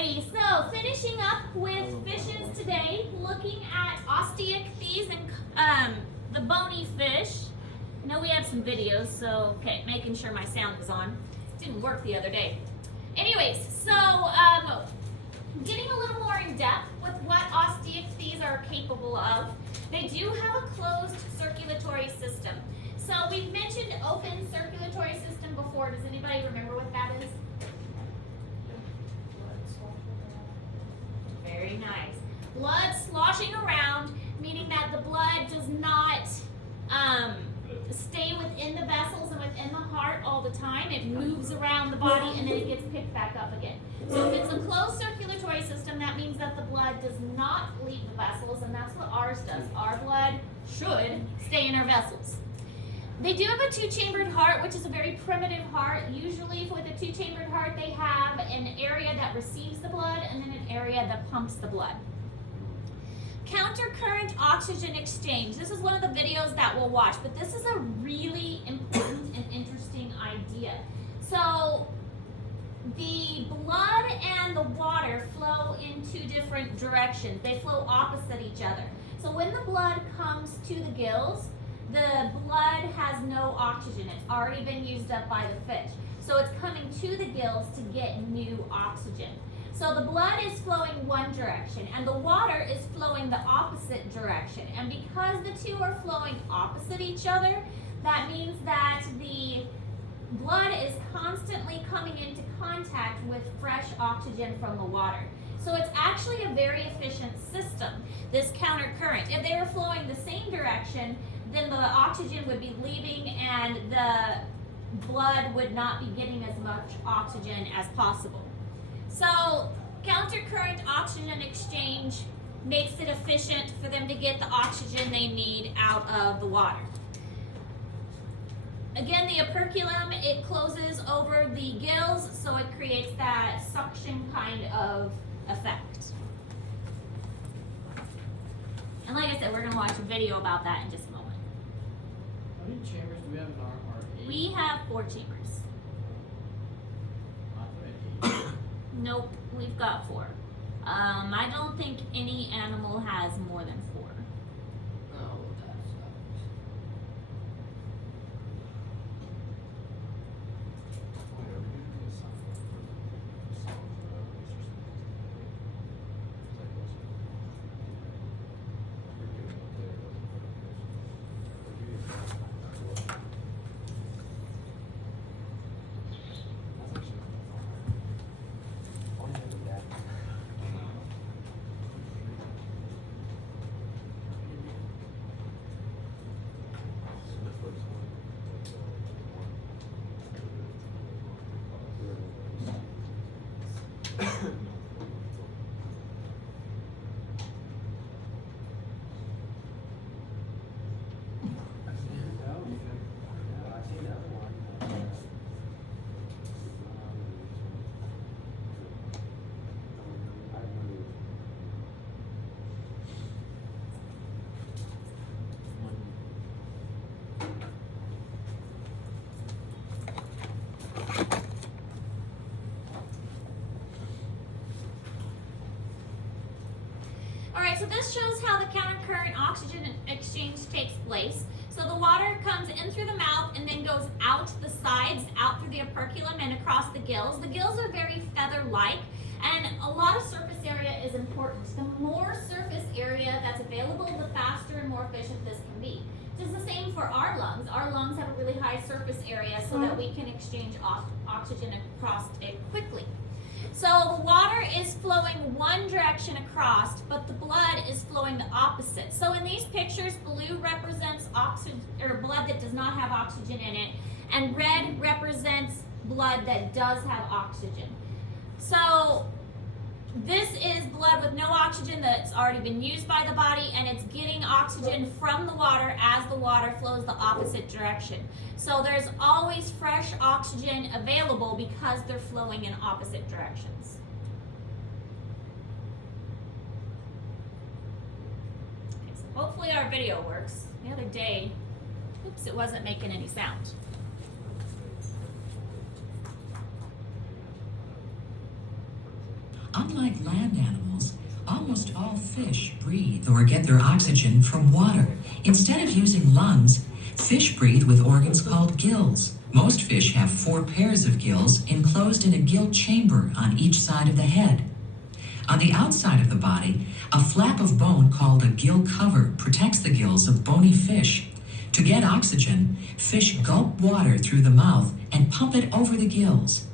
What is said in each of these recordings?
Alrighty, so finishing up with fishes today, looking at osteichthyes and the bony fish. I know we have some videos, so okay, making sure my sound was on. Didn't work the other day. Anyways, so getting a little more in depth with what osteichthyes are capable of. They do have a closed circulatory system. So we've mentioned open circulatory system before. Does anybody remember what that is? Very nice. Blood sloshing around, meaning that the blood does not stay within the vessels and within the heart all the time. It moves around the body and then it gets picked back up again. So if it's a closed circulatory system, that means that the blood does not leave the vessels, and that's what ours does. Our blood should stay in our vessels. They do have a two-chambered heart, which is a very primitive heart. Usually with a two-chambered heart, they have an area that receives the blood and then an area that pumps the blood. Countercurrent oxygen exchange. This is one of the videos that we'll watch, but this is a really important and interesting idea. So the blood and the water flow in two different directions. They flow opposite each other. So when the blood comes to the gills, the blood has no oxygen. It's already been used up by the fish. So it's coming to the gills to get new oxygen. So the blood is flowing one direction and the water is flowing the opposite direction. And because the two are flowing opposite each other, that means that the blood is constantly coming into contact with fresh oxygen from the water. So it's actually a very efficient system, this countercurrent. If they were flowing the same direction, then the oxygen would be leaving and the blood would not be getting as much oxygen as possible. So countercurrent oxygen exchange makes it efficient for them to get the oxygen they need out of the water. Again, the operculum, it closes over the gills, so it creates that suction kind of effect. And like I said, we're going to watch a video about that in just a moment. How many chambers do we have in our heart? We have 4 chambers. Nope, we've got 4. I don't think any animal has more than 4. Oh, that sucks. So this shows how the countercurrent oxygen exchange takes place. So the water comes in through the mouth and then goes out the sides, out through the operculum and across the gills. The gills are very feather-like, and a lot of surface area is important. The more surface area that's available, the faster and more efficient this can be. Just the same for our lungs. Our lungs have a really high surface area so that we can exchange oxygen across it quickly. So the water is flowing one direction across, but the blood is flowing the opposite. So in these pictures, blue represents oxygen or blood that does not have oxygen in it, and red represents blood that does have oxygen. So this is blood with no oxygen that's already been used by the body, and it's getting oxygen from the water as the water flows the opposite direction. So there's always fresh oxygen available because they're flowing in opposite directions. Okay, so hopefully our video works. The other day, oops, it wasn't making any sound. Unlike land animals, almost all fish breathe or get their oxygen from water. Instead of using lungs, fish breathe with organs called gills. Most fish have 4 pairs of gills enclosed in a gill chamber on each side of the head. On the outside of the body, a flap of bone called a gill cover protects the gills of bony fish. To get oxygen, fish gulp water through the mouth and pump it over the gills.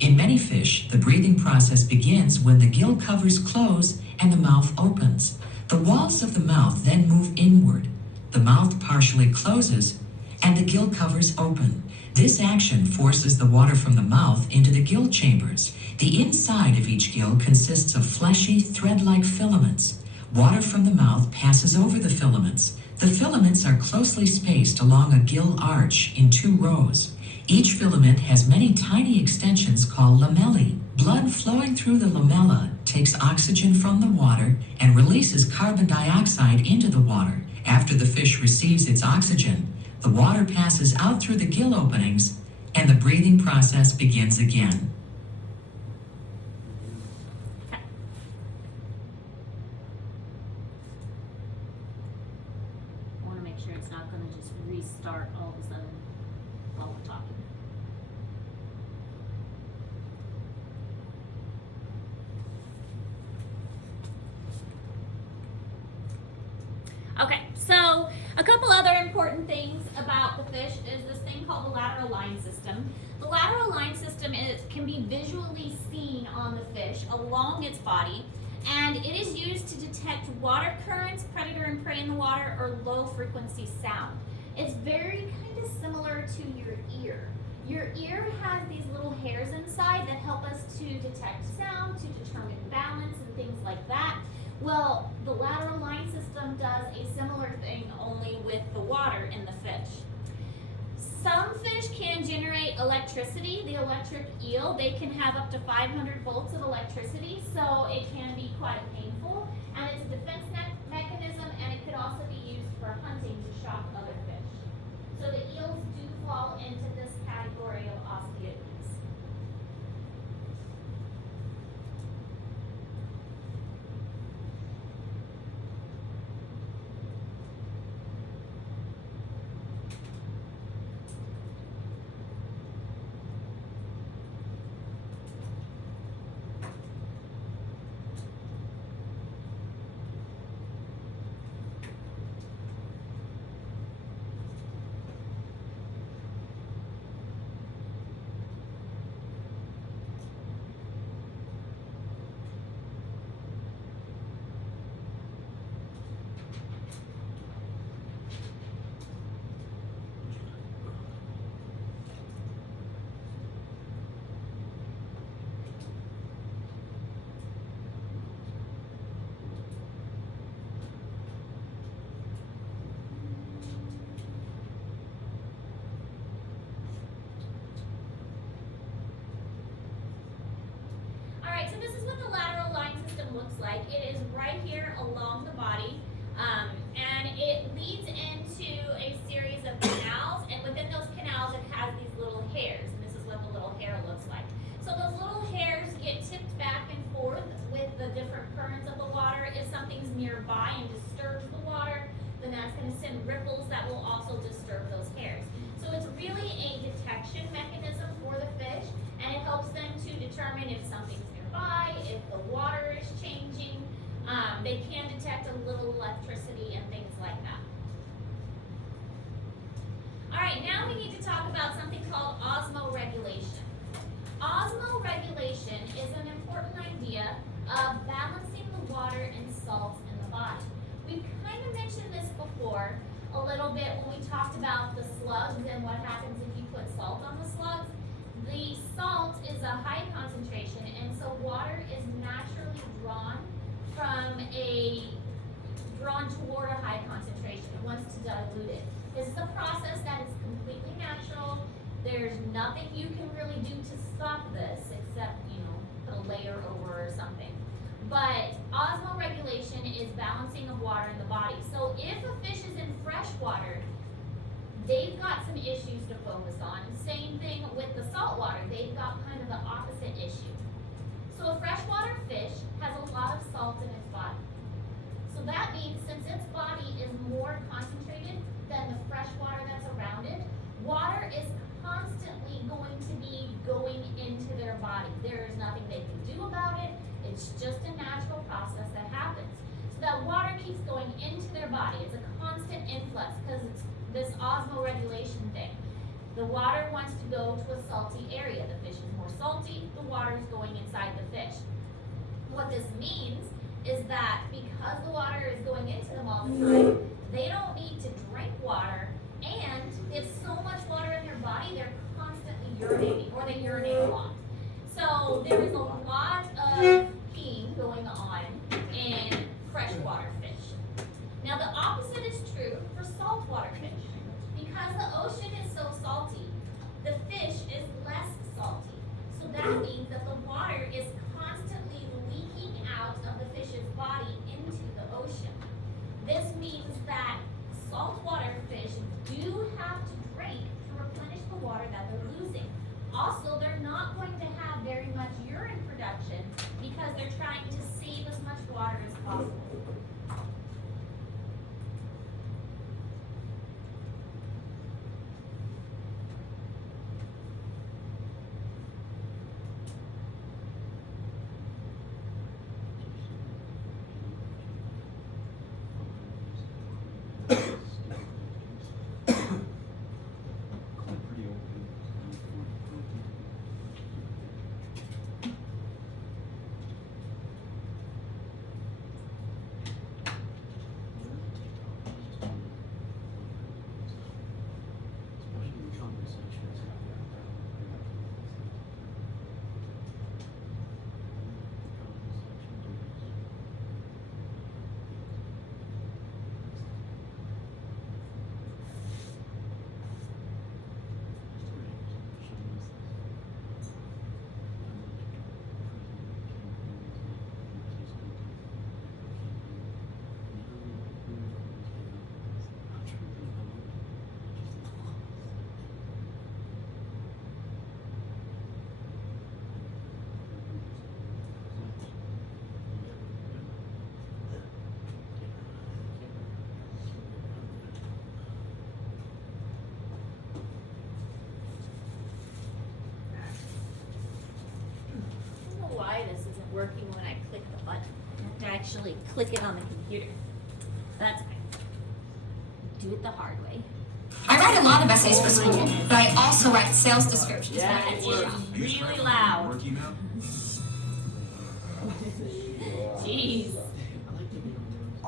In many fish, the breathing process begins when the gill covers close and the mouth opens. The walls of the mouth then move inward. The mouth partially closes and the gill covers open. This action forces the water from the mouth into the gill chambers. The inside of each gill consists of fleshy, thread-like filaments. Water from the mouth passes over the filaments. The filaments are closely spaced along a gill arch in 2 rows. Each filament has many tiny extensions called lamellae. Blood flowing through the lamella takes oxygen from the water and releases carbon dioxide into the water. After the fish receives its oxygen, the water passes out through the gill openings and the breathing process begins again. I want to make sure it's not going to just restart all of a sudden while we're talking. Okay, so a couple other important things about the fish is this thing called the lateral line system. The lateral line system can be visually seen on the fish along its body, and it is used to detect water currents, predator and prey in the water, or low frequency sound. It's very kind of similar to your ear. Your ear has these little hairs inside that help us to detect sound, to determine balance and things like that. Well, the lateral line system does a similar thing, only with the water in the fish. Some fish can generate electricity. The electric eel, they can have up to 500 volts of electricity, so it can be quite painful. And it's a defense mechanism, and it could also be used for hunting to shock other fish. So the eels do fall into this category of osteoids. Alright, so this is what the lateral line system looks like. It is right here along the body, and it leads into a series of canals, and within those canals it has these little hairs, and this is what the little hair looks like. So those little hairs get tipped back and forth with the different currents of the water. If something's nearby and disturbs the water, then that's going to send ripples that will also disturb those hairs. So it's really a detection mechanism for the fish, and it helps them to determine if something's nearby, if the water is changing. They can detect a little electricity and things like that. Alright, now we need to talk about something called osmoregulation. Osmoregulation is an important idea of balancing the water and salts in the body. We've kind of mentioned this before a little bit when we talked about the slugs and what happens if you put salt on the slugs. The salt is a high concentration, and so water is naturally drawn toward a high concentration. It wants to dilute it. This is a process that is completely natural. There's nothing you can really do to stop this except, put a layer over or something. But osmoregulation is balancing of water in the body. So if a fish is in fresh water, they've got some issues to focus on. Same thing with the salt water. They've got kind of the opposite issue. So a freshwater salt in its body. So that means since its body is more concentrated than the fresh water that's around it, water is constantly going to be going into their body. There is nothing they can do about it. It's just a natural process that happens. So that water keeps going into their body. It's a constant influx because it's this osmoregulation thing. The water wants to go to a salty area. The fish is more salty, the water is going inside the fish. What this means is that because the water is going into them all the time, they don't need to drink water, and they have so much water in their body, they're constantly urinating, or they urinate a lot. So there is a lot of peeing going on in freshwater fish. Now the opposite is true for saltwater fish. Because the ocean is so salty, the fish is less salty. So that means that the water is constantly leaking out of the fish's body into the ocean. This means that saltwater fish do have to drink to replenish the water that they're losing. Also, they're not going to have very much urine production because they're trying to save as much water as possible. Why this isn't working when I click the button. I have to actually click it on the computer. That's fine. Do it the hard way. I write a lot of essays for school, but I also write sales descriptions. That is really loud. Jeez.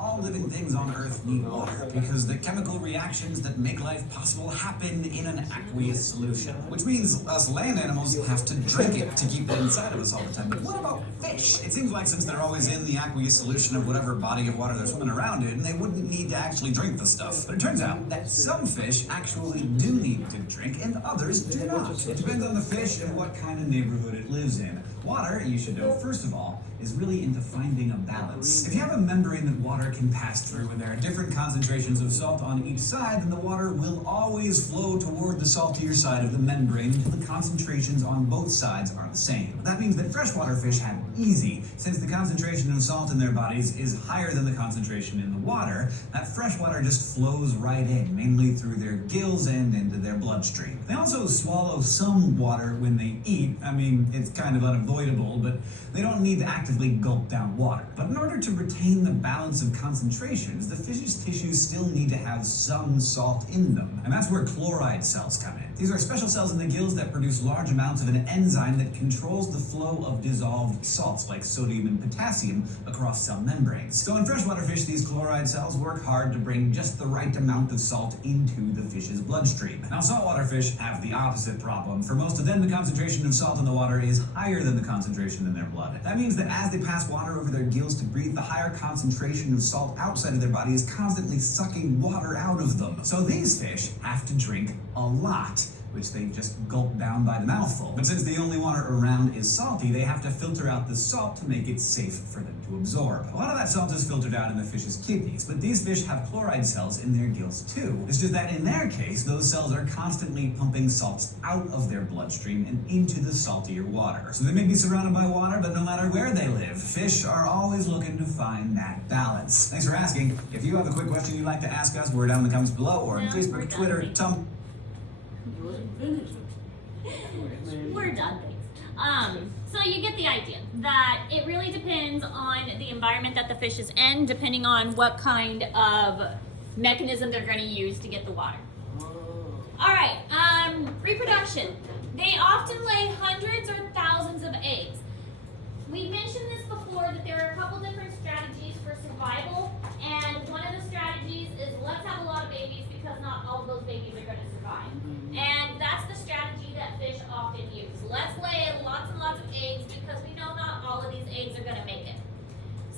All living things on Earth need water because the chemical reactions that make life possible happen in an aqueous solution. Which means us land animals have to drink it to keep it inside of us all the time. But what about fish? It seems like since they're always in the aqueous solution of whatever body of water they're swimming around in, they wouldn't need to actually drink the stuff. But it turns out that some fish actually do need to drink and others do not. It depends on the fish and what kind of neighborhood it lives in. Water, you should know first of all, is really into finding a balance. If you have a membrane that water can pass through and there are different concentrations of salt on each side, then the water will always flow toward the saltier side of the membrane until the concentrations on both sides are the same. That means that freshwater fish have it easy. Since the concentration of salt in their bodies is higher than the concentration in the water, that freshwater just flows right in, mainly through their gills and into their bloodstream. They also swallow some water when they eat. I mean, it's kind of unavoidable, but they don't need to actively gulp down water. But in order to retain the balance of concentrations, the fish's tissues still need to have some salt in them. And that's where chloride cells come in. These are special cells in the gills that produce large amounts of an enzyme that controls the flow of dissolved salts like sodium and potassium across cell membranes. So in freshwater fish, these chloride cells work hard to bring just the right amount of salt into the fish's bloodstream. Now saltwater fish have the opposite problem. For most of them, the concentration of salt in the water is higher than the concentration in their blood. That means that as they pass water over their gills to breathe, the higher concentration of salt outside of their body is constantly sucking water out of them. So these fish have to drink a lot, which they just gulp down by the mouthful. But since the only water around is salty, they have to filter out the salt to make it safe for them to absorb. A lot of that salt is filtered out in the fish's kidneys, but these fish have chloride cells in their gills too. It's just that in their case, those cells are constantly pumping salts out of their bloodstream and into the saltier water. So they may be surrounded by water, but no matter where they live, fish fish are always looking to find that balance. Thanks for asking. If you have a quick question you'd like to ask us, we're down in the comments below or on No, we're Facebook, done. Twitter, Tumblr. It wasn't finished. We're done, thanks. So you get the idea that it really depends on the environment that the fish is in, depending on what kind of mechanism they're going to use to get the water. All right, reproduction. They often lay hundreds or thousands of eggs. We mentioned this before that there are a couple different strategies for survival, and one of the strategies is let's have a lot of babies because not all of those babies are going to survive. And that's the strategy that fish often use. Let's lay lots and lots of eggs because we know not all of these eggs are going to make it.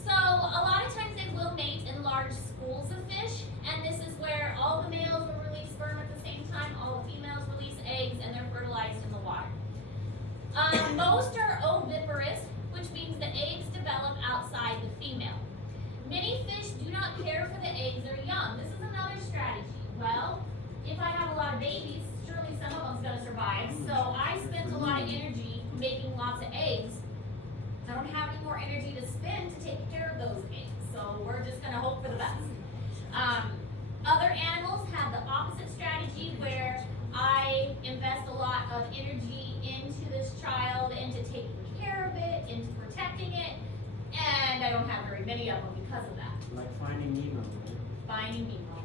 So a lot of times they will mate in large schools of fish, and this is where all the males will release sperm at the same time, all the females release eggs, and they're fertilized in the water. Most are oviparous, which means the eggs develop outside the female. Many fish do not care for the eggs or young. This is another strategy. Well, if I have a lot of babies, surely some of them's going to survive. So I spent a lot of energy making lots of eggs. I don't have any more energy to spend to take care of those eggs. So we're just going to hope for the best. Other animals have the opposite strategy where I invest a lot of energy into this child, into taking care of it, into protecting it, and I don't have very many of them because of that. Like Finding Nemo, right? Finding Nemo.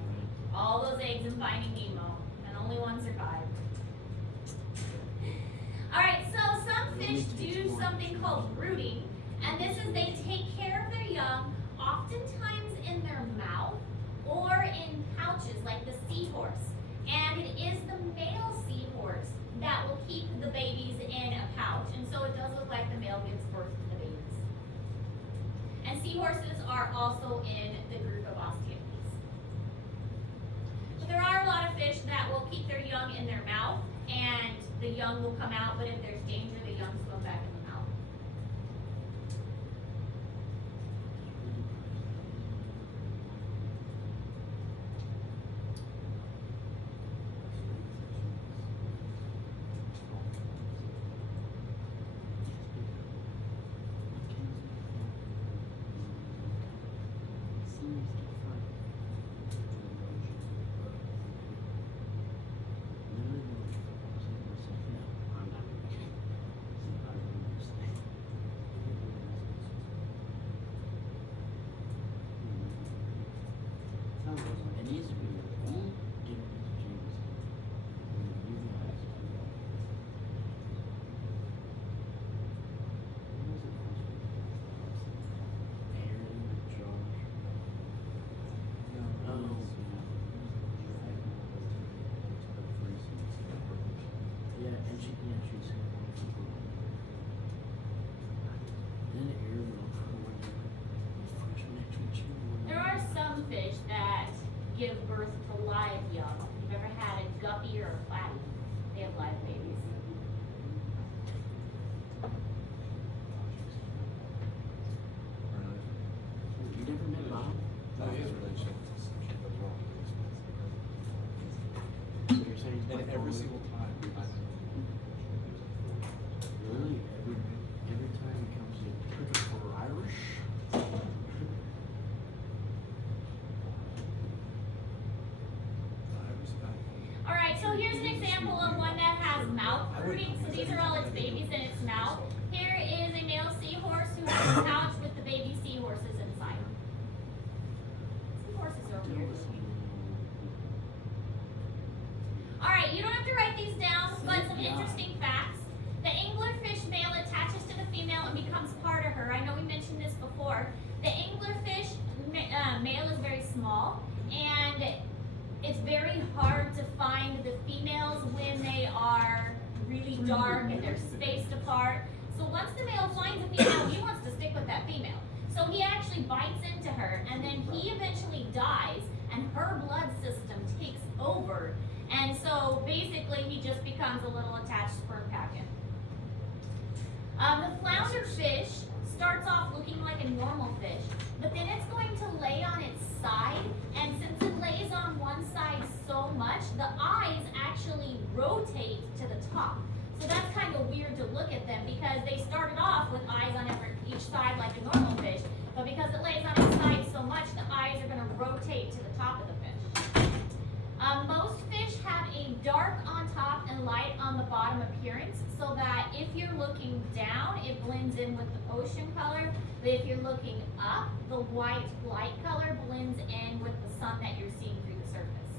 All those eggs in Finding Nemo, and only one survived. Alright, so some fish do something called brooding, and this is they take care of their young, oftentimes in their mouth or in pouches like the seahorse. And it is the male seahorse that will keep the babies in a pouch, and so it does look like the male gives birth to the babies. And seahorses are also in the group of osteopods. But there are a lot of fish that will keep their young in their mouth, and the young will come out, but if there's danger, the young swim back in the mouth. It needs to be There are some fish that give birth to live young. If you've ever had a guppy or a platy, they have live babies. You never met Mom? No, he has a relationship with some chick as well. So you're saying he's And every single time, Really? Every time it comes to cricket for Irish? All right, so here's an example of one that has mouth brooding. So these are all its babies in its mouth. Here is a male seahorse who has a pouch with the baby seahorses inside. Seahorses are weird. All right, you don't have to write these down, but some interesting facts. The anglerfish male attaches to the female and becomes part of her. I know we mentioned this before. The anglerfish male is very small, and it's very hard to find the females when they are really dark and they're spaced apart. So once the male finds a female, he wants to stick with that female. So he actually bites into her, and then he eventually dies, and her blood system takes over. And so basically he just becomes a little attached sperm packet. The flounder fish starts off looking like a normal fish, but then it's going to lay on its side, and since it lays on one side so much, the eyes actually rotate to the top. So that's kind of weird to look at them because they started off with eyes on each side like a normal fish. on the bottom appearance so that if you're looking down, it blends in with the ocean color. But if you're looking up, the white light color blends in with the sun that you're seeing through the surface.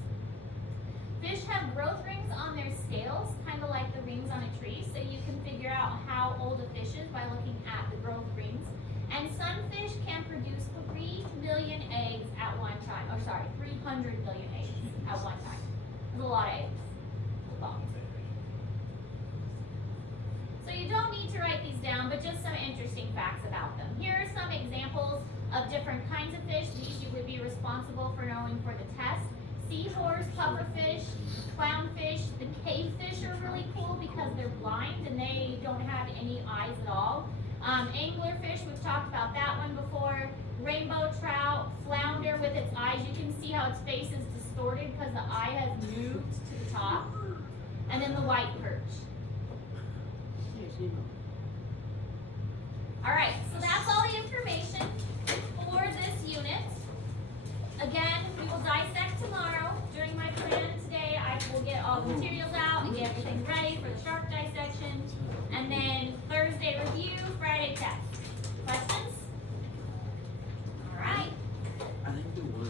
Fish have growth rings on their scales, kind of like the rings on a tree, so you can figure out how old a fish is by looking at the growth rings. And sunfish can produce 3 million eggs at one time. Oh, sorry, 300 million eggs at one time. That's a lot of eggs. Well, so you don't need to write these down, but just some interesting facts about them. Here are some examples of different kinds of fish. These you would be responsible for knowing for the test. Seahorse, pufferfish, clownfish. The cavefish are really cool because they're blind and they don't have any eyes at all. Anglerfish, we've talked about that one before. Rainbow trout, flounder with its eyes. You can see how its face is distorted because the eye has moved to the top. And then the white perch. Alright, so that's all the information for this unit. Again, we will dissect tomorrow. During my plan today, I will get all the materials out and get everything ready for the shark dissection. And then Thursday review, Friday test. Questions? Alright.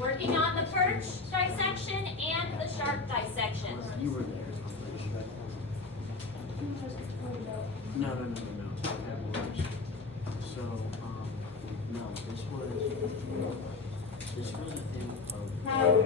Working on the perch dissection and the shark dissection. You were there. No.